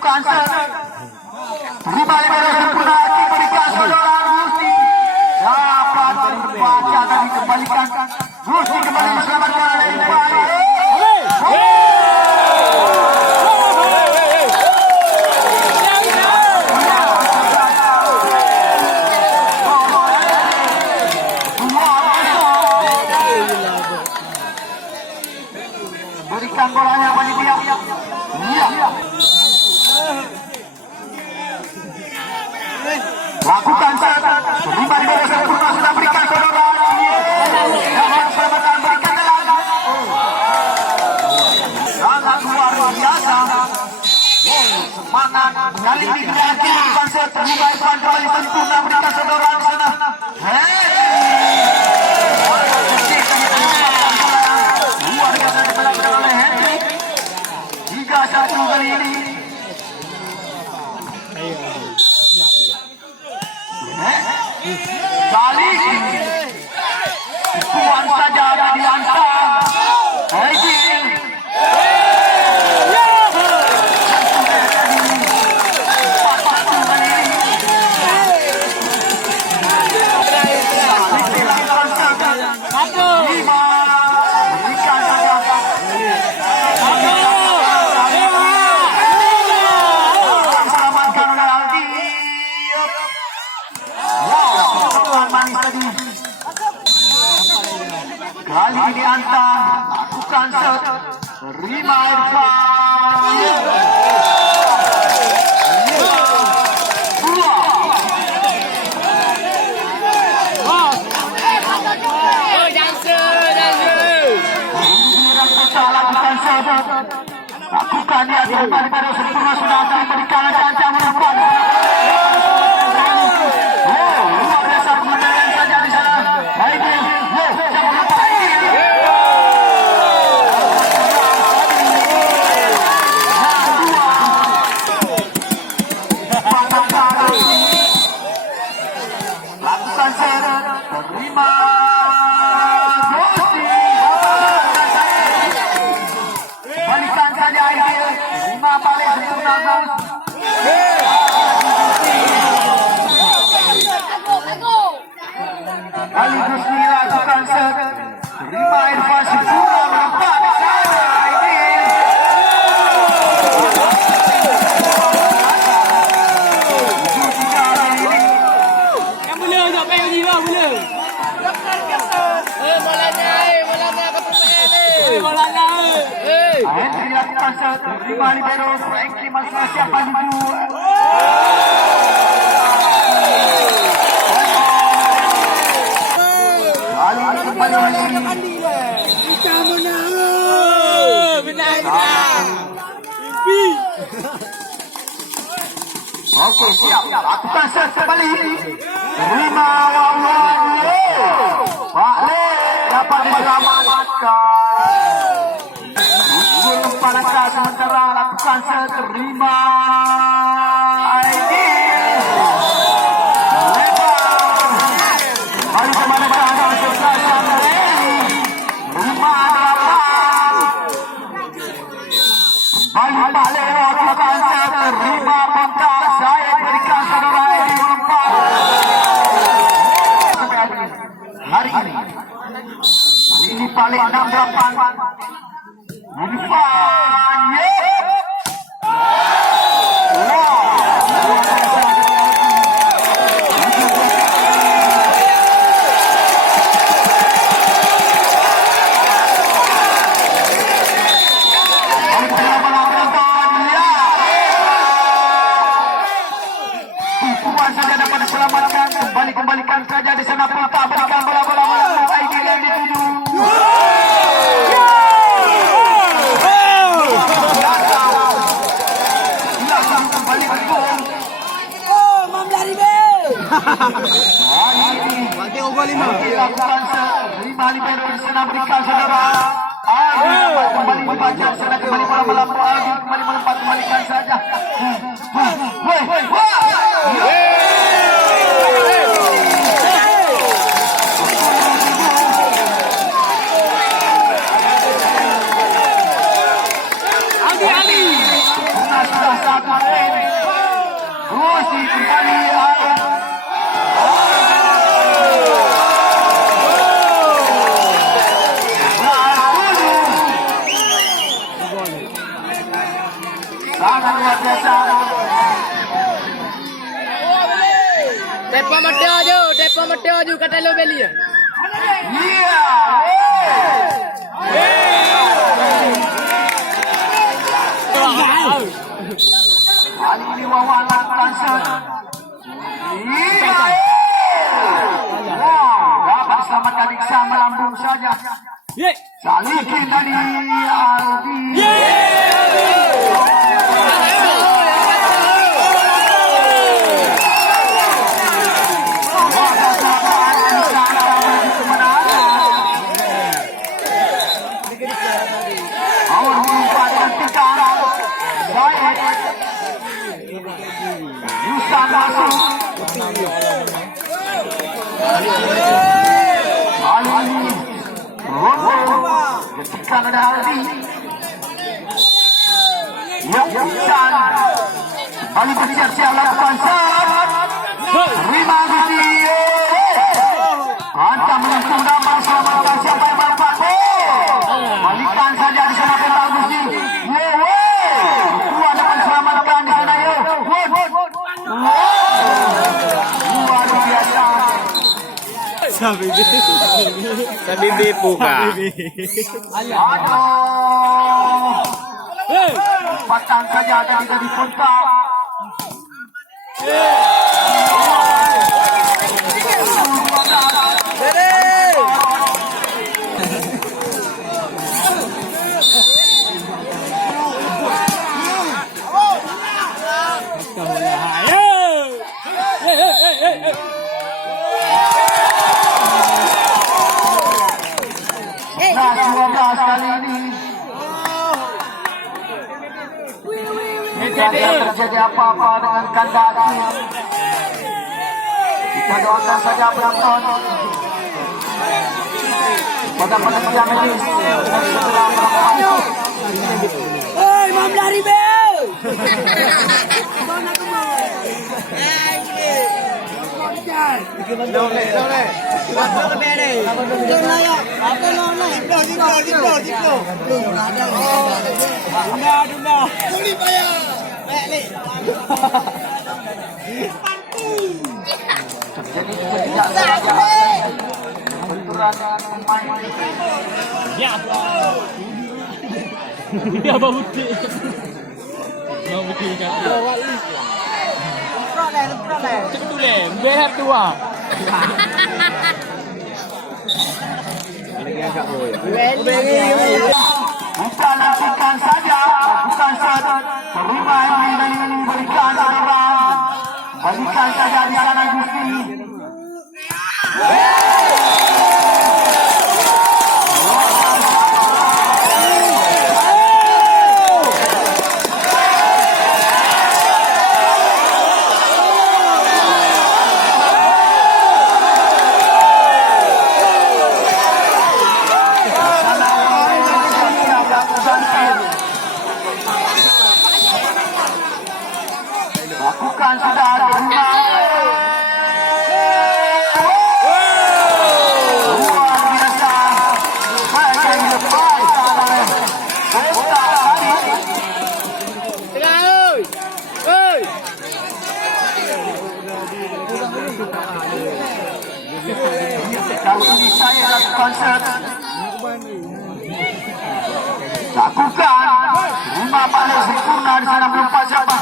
lakukan terima libero sempurna diberikan saudara Gusti dapat dibaca dan dikembalikan. Gusti kembali diselamatkan oleh Ibai. Berikan bolanya panitia. Iya. Lakukan terima libero sempurna sudah berikan saudara. Dapat keselamatan berikan dalam. Sangat luar biasa. Semangat kali ini dilakukan terima Irfan kembali sempurna berikan saudara di sana. Luar biasa dilakukan oleh Hendrik. 3-1 kali ini. Kali tuan saja ada di lantai. Aidil. Kali ini Anta lakukan set terima Irfan. Lakukan dia kembali pada sempurna sudah diberikan ancam Irfan. Luar biasa kemenangan saja di sana. Aidil, jangan lupa Aidil. Lakukan set terima Gusti. Balikan saja Aidil. Terima balik sempurna Gusti. Kali Gusti lakukan set terima Irfan sempurna melompat di sana Aidil. Yang boleh tak payah ni lah boleh. Bolanya ke PPL bolanya. Hendrik lakukan set terima libero Frankie Masna siapa dulu. Kali ini kembali lagi. Kita menang. Benar. Mimpi. Okey, siap. Lakukan set kembali. Terima Allah. Balik dapat diselamatkan. Belum pada sementara lakukan set terima. Aidil. Lebar. Balik ke mana tangan sebelah Terima 8. Balik lakukan set terima kontak. Saya berikan saudara Aidil melompat. Hari ini paling 68. Irfan. Kembalikan saja di sana Punta berikan bola-bola melambung Aidil yang dituju. Langsung kembali bergol. Oh, 15,000. Mati gol 5. Lakukan 5 libero di sana berikan saudara. Aidil dapat kembali membaca sana kembali bola melambung Aidil kembali melompat kembalikan saja. Ali. Sudah 1. baju kata lo beli ya. Iya. Kali ini Wawan lakukan shot. Iya. Wow, dapat diselamatkan Iksa melambung saja. Salikin dari Aldi. Yusa masuk. Kali ini Robo ketika ada Aldi. Yusan kali bersiap-siap lakukan shot. Terima kasih. Hantam melengkung dapat diselamatkan siapa yang dapat. Balikan saja diselamatkan bagus ni. Tuan dapat diselamatkan di sana. Luar biasa. Sabibi puka. Aduh. Patang saja tadi dari Punta. Nah, 12 kali ini tidak terjadi apa-apa dengan kandaki. Kita doakan saja penonton pada penentuan medis dan segera berhasil. Oi, Mam lari bel. Jadi tidak sengaja benturan pemain. Dia bau putih. Bau putih kan. Cek tu le, behar tua. Bukan lakukan saja, bukan saja. Terima yang diberikan orang. Balikan saja di sana Gusti. Lakukan sudah terima. Luar biasa. Baik yang lepas oleh Costa tadi. Tengah oi. Oi. Kali ini saya lakukan shot. Lakukan. Rumah balik sempurna di sana berempat siapa.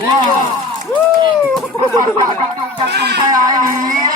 Wow. Jantung saya ini.